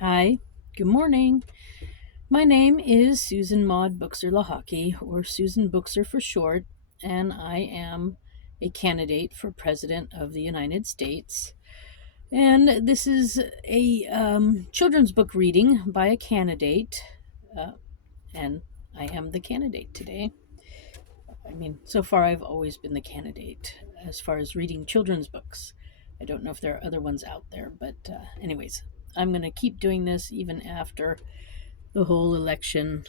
Hi, good morning. My name is Susan Maude Buchser-Lochocki, or Susan Buchser for short, and I am a candidate for President of the United States. And this is a children's book reading by a candidate, and I am the candidate today. I mean, so far I've always been the candidate as far as reading children's books. I don't know if there are other ones out there, but anyways, I'm going to keep doing this even after the whole election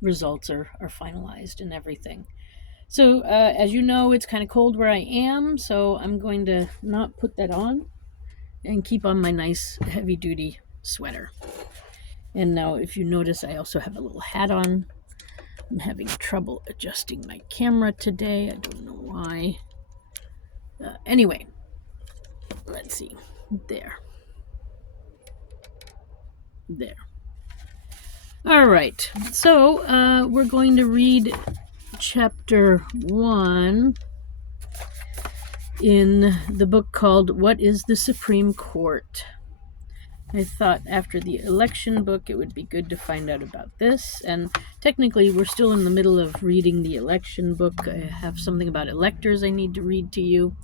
results are finalized and everything. So, as you know, it's kind of cold where I am, so I'm going to not put that on and keep on my nice heavy duty sweater. And now, if you notice, I also have a little hat on. I'm having trouble adjusting my camera today. I don't know why. Anyway, let's see. There. All right. So we're going to read chapter 1 in the book called What is the Supreme Court? I thought after the election book it would be good to find out about this, and technically we're still in the middle of reading the election book. I have something about electors I need to read to you,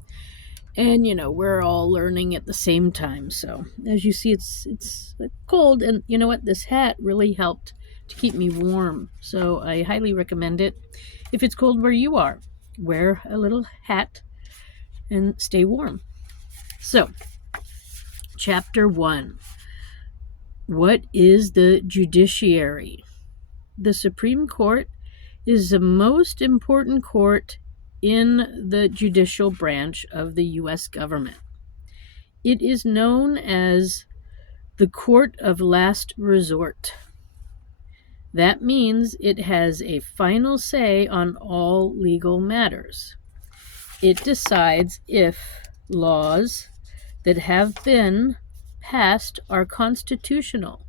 and we're all learning at the same time. So as you see, it's cold, and you know what, this hat really helped to keep me warm, so I highly recommend it. If it's cold where you are, wear a little hat and stay warm. So chapter 1. What is the judiciary? The Supreme Court is the most important court in the judicial branch of the U.S. government. It is known as the court of last resort. That means it has a final say on all legal matters. It decides if laws that have been passed are constitutional.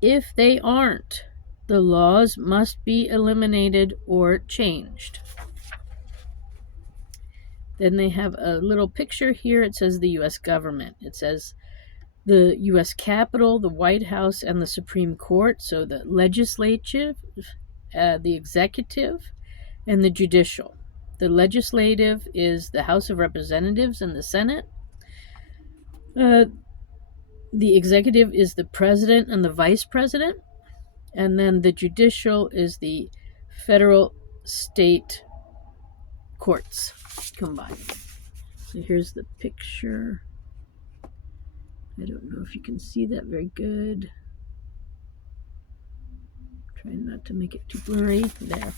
If they aren't, the laws must be eliminated or changed. Then they have a little picture here. It says the U.S. government. It says the U.S. Capitol, the White House, and the Supreme Court. So the legislative, the executive, and the judicial. The legislative is the House of Representatives and the Senate. The executive is the president and the vice president. And then the judicial is the federal state courts combined. So here's the picture. I don't know if you can see that very good. Try not to make it too blurry. There.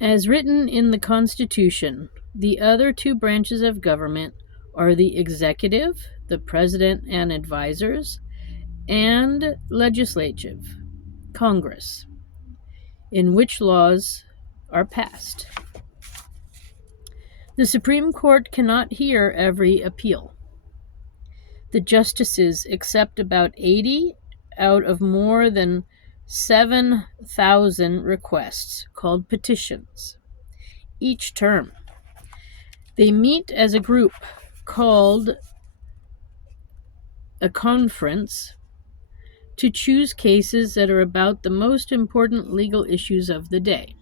As written in the Constitution, the other two branches of government are the executive, the president and advisors, and legislative, Congress, in which laws are passed. The Supreme Court cannot hear every appeal. The justices accept about 80 out of more than 7,000 requests, called petitions, each term. They meet as a group called a conference to choose cases that are about the most important legal issues of the day,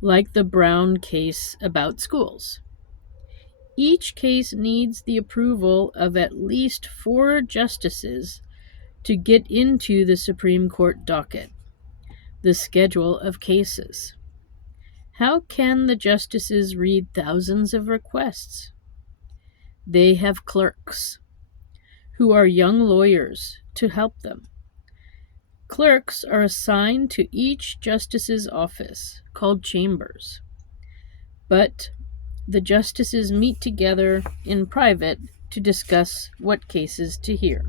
like the Brown case about schools. Each case needs the approval of at least 4 justices to get into the Supreme Court docket, the schedule of cases. How can the justices read thousands of requests? They have clerks, who are young lawyers, to help them. Clerks are assigned to each justice's office, called chambers. But the justices meet together in private to discuss what cases to hear.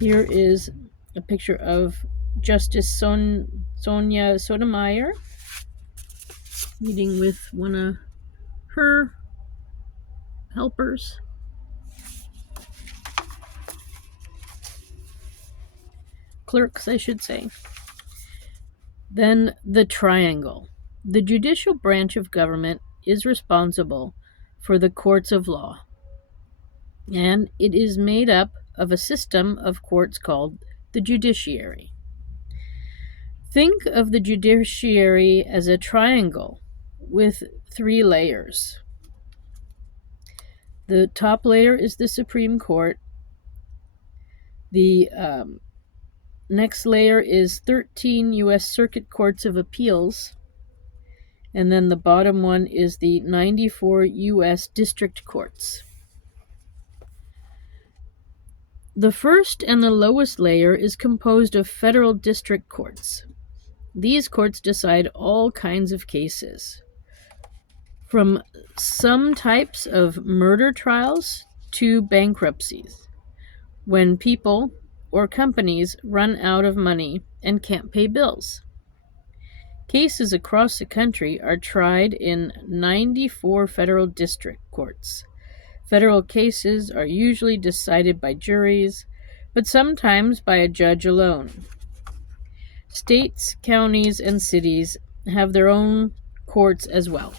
Here is a picture of Justice Sonia Sotomayor meeting with one of her helpers. Clerks, I should say. Then the triangle. The judicial branch of government is responsible for the courts of law, and it is made up of a system of courts called the Judiciary. Think of the Judiciary as a triangle with 3 layers. The top layer is the Supreme Court. The next layer is 13 U.S. Circuit Courts of Appeals. And then the bottom one is the 94 U.S. District Courts. The first and the lowest layer is composed of federal district courts. These courts decide all kinds of cases, from some types of murder trials to bankruptcies, when people or companies run out of money and can't pay bills. Cases across the country are tried in 94 federal district courts. Federal cases are usually decided by juries, but sometimes by a judge alone. States, counties, and cities have their own courts as well.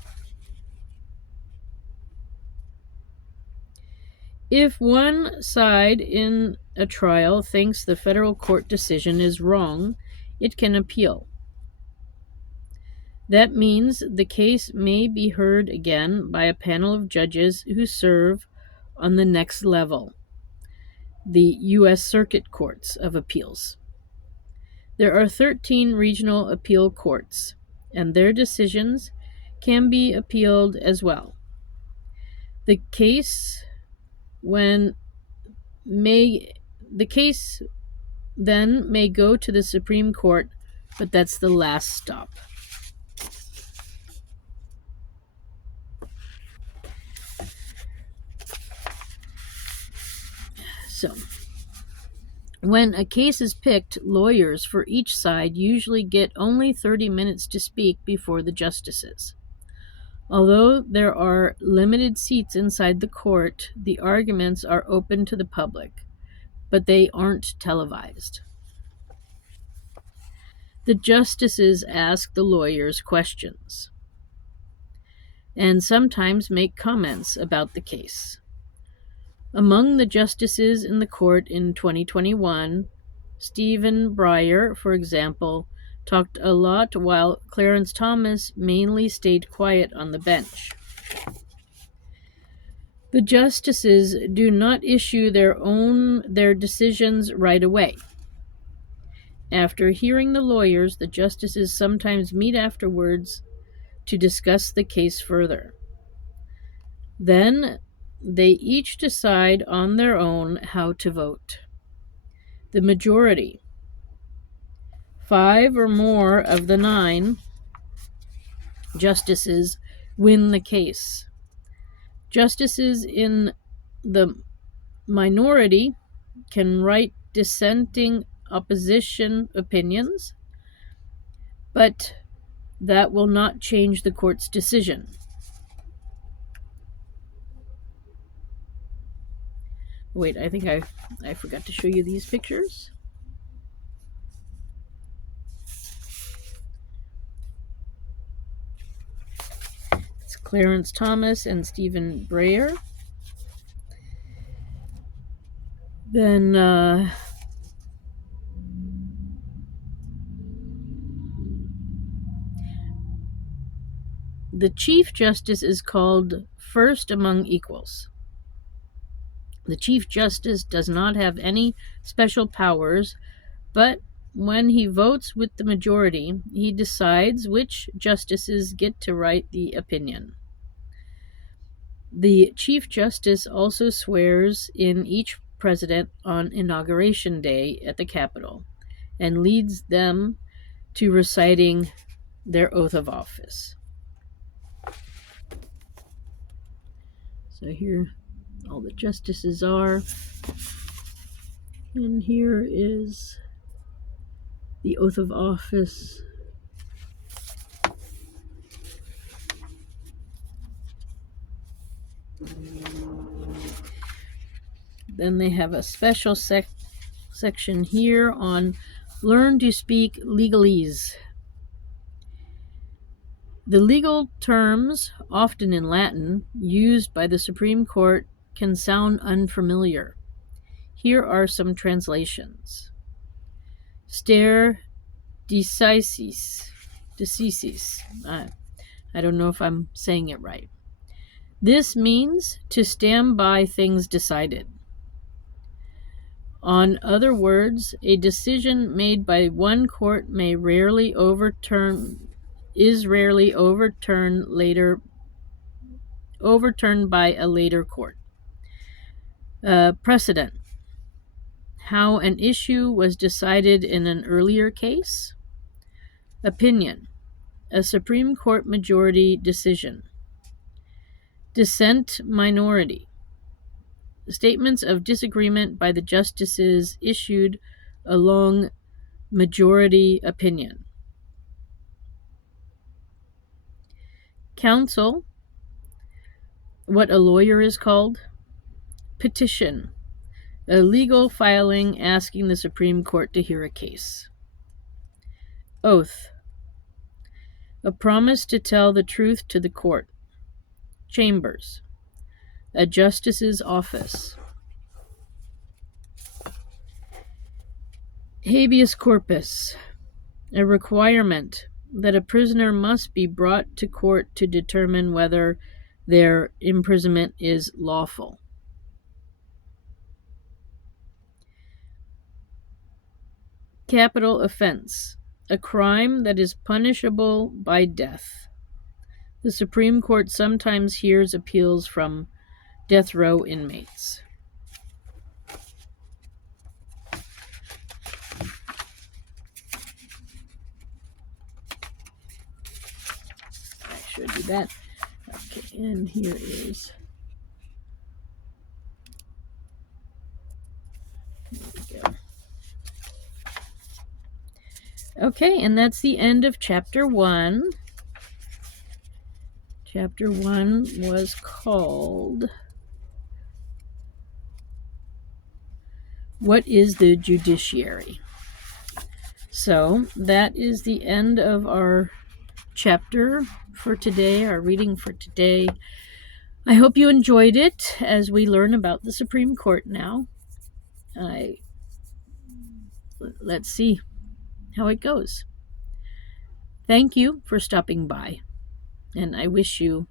If one side in a trial thinks the federal court decision is wrong, it can appeal. That means the case may be heard again by a panel of judges who serve on the next level, the U.S. Circuit Courts of Appeals. There are 13 regional appeal courts, and their decisions can be appealed as well. The case then may go to the Supreme Court, but that's the last stop. So, when a case is picked, lawyers for each side usually get only 30 minutes to speak before the justices. Although there are limited seats inside the court, the arguments are open to the public, but they aren't televised. The justices ask the lawyers questions and sometimes make comments about the case. Among the justices in the court in 2021, Stephen Breyer, for example, talked a lot while Clarence Thomas mainly stayed quiet on the bench. The justices do not issue their decisions right away. After hearing the lawyers, the justices sometimes meet afterwards to discuss the case further. Then they each decide on their own how to vote. The majority, 5 or more of the 9 justices, win the case. Justices in the minority can write dissenting opposition opinions, but that will not change the court's decision. Wait, I think I forgot to show you these pictures. It's Clarence Thomas and Stephen Breyer. Then the Chief Justice is called first among equals. The Chief Justice does not have any special powers, but when he votes with the majority, he decides which justices get to write the opinion. The Chief Justice also swears in each president on Inauguration Day at the Capitol and leads them to reciting their oath of office. So here all the justices are, and here is the oath of office. Then they have a special section here on learn to speak legalese. The legal terms, often in Latin, used by the Supreme Court can sound unfamiliar. Here are some translations. Stare decisis. I don't know if I'm saying it right. This means to stand by things decided. On other words, a decision made by one court is rarely overturned by a later court. Precedent. How an issue was decided in an earlier case. Opinion. A Supreme Court majority decision. Dissent minority. Statements of disagreement by the justices issued along majority opinion. Counsel, what a lawyer is called. Petition, a legal filing asking the Supreme Court to hear a case. Oath, a promise to tell the truth to the court. Chambers, a justice's office. Habeas corpus, a requirement that a prisoner must be brought to court to determine whether their imprisonment is lawful. Capital offense, a crime that is punishable by death. The Supreme Court sometimes hears appeals from death row inmates. I showed you that. Okay, and here is. There we go. Okay, and that's the end of Chapter 1. Chapter 1 was called What is the Judiciary? So that is the end of our chapter for today, our reading for today. I hope you enjoyed it as we learn about the Supreme Court now. Let's see how it goes. Thank you for stopping by, and I wish you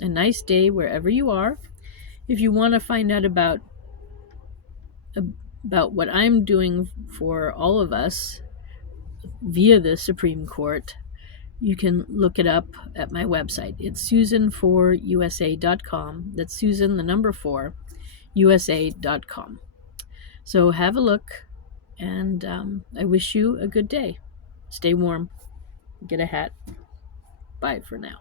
a nice day wherever you are. If you want to find out about what I'm doing for all of us via the Supreme Court, you can look it up at my website. It's susan4usa.com. That's Susan, the number 4, usa.com. So have a look, and I wish you a good day. Stay warm. Get a hat. Bye for now.